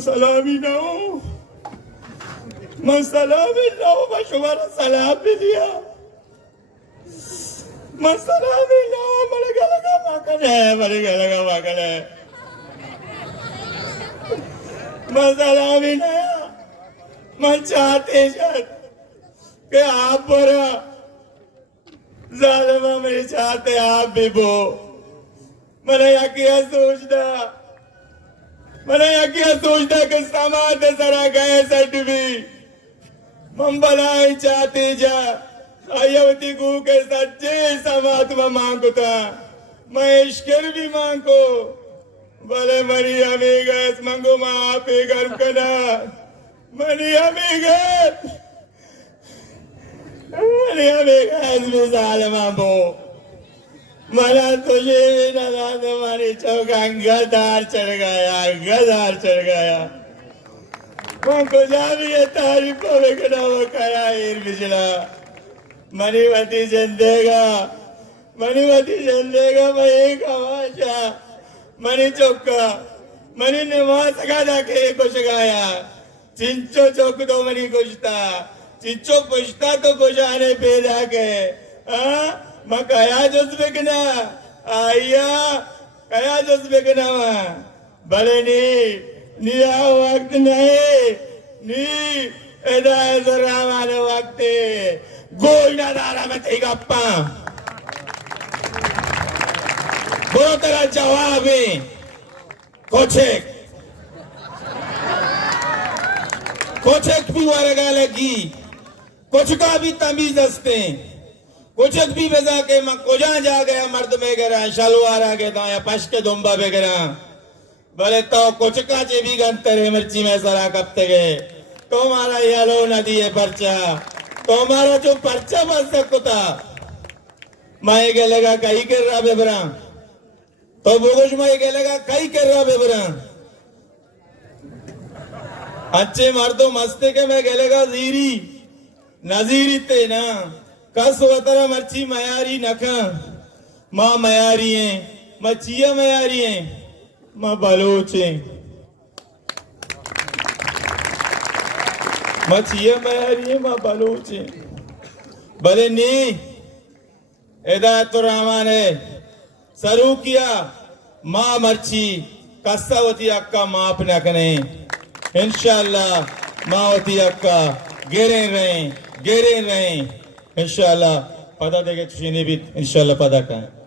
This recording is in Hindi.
सलामी ना हो, मैं सलामी ना हो, मैं तुम्हारा सलाम भी दिया, मैं सलामी ना हो, मेरे गले का माकन है, मेरे गले का माकन है, मैं सलामी ना, मैं चाहते कि आप पर जालिमा मेरे चाहते आप भी बो, मैंने यकीन सोचता, मैंने यकीन सोचता कि समाज जरा गए सटवी मंबलाई चाहते जा अयोती को के सच्चे समाज में मांगता मैं इश्कर भी मांगो भले मरी अमीगस मंगो मां आप गर्म करना मरी अमीगस भी जालिमा बो मला तुझे भी नजा तुम्हारी चौका गदार चढ़ गया मैं कुजा भी ये तारीफ वेगड़ा वो कया ईर बिजला मनीवती जिंदेगा मैं एक आवाजा मनी चौका मनी नमाज सगा के कुछ गाया चिंचो चौक तो मनी कुछता चिंचो कुछता तो कुछ आने पे जाके हाँ मैं कया जुज़्बेकना आया कया जुज़्बेकना मैं भले निया वक्त नहीं एदा जरा माने वक्त गोल ना दारा में तेगा पा बोलो तेरा जवाब है कोचेक भी वारगा लगी कुछ का भी तमीज हस्ते कुछ भी बजा के मैं कोजा जा गया मर्द में गिरा शलवार आ गया या पश के दुम्बा पे गिरा बोले तो कुछ का चे भी गंतरे मिर्ची में सरा कपते गए तुम्हारा यालो नदी है पर्चा तुम्हारा जो पर्चा बन सकता मैं गेलेगा कहीं कर रहा बेबरा तो बोगुश मैं गेलेगा कहीं कर रहा बेबरा अच्छे मर्दों मस्ते के मैं गेलेगा जीरी नजीरी ते ना कस वतरा मर्ची मयारी नखा माँ मयारी है मचिया मयारी है माँ बलोच है मचिया मयारी है माँ बलोच है भले नी हिदायत रहमान है सरू किया माँ मर्ची कस्सावती अक्का माफ न करें इंशाल्लाह मावती अक्का गेरे रहें इंशाल्लाह पता देगे तुझे भी इंशाल्लाह पता करें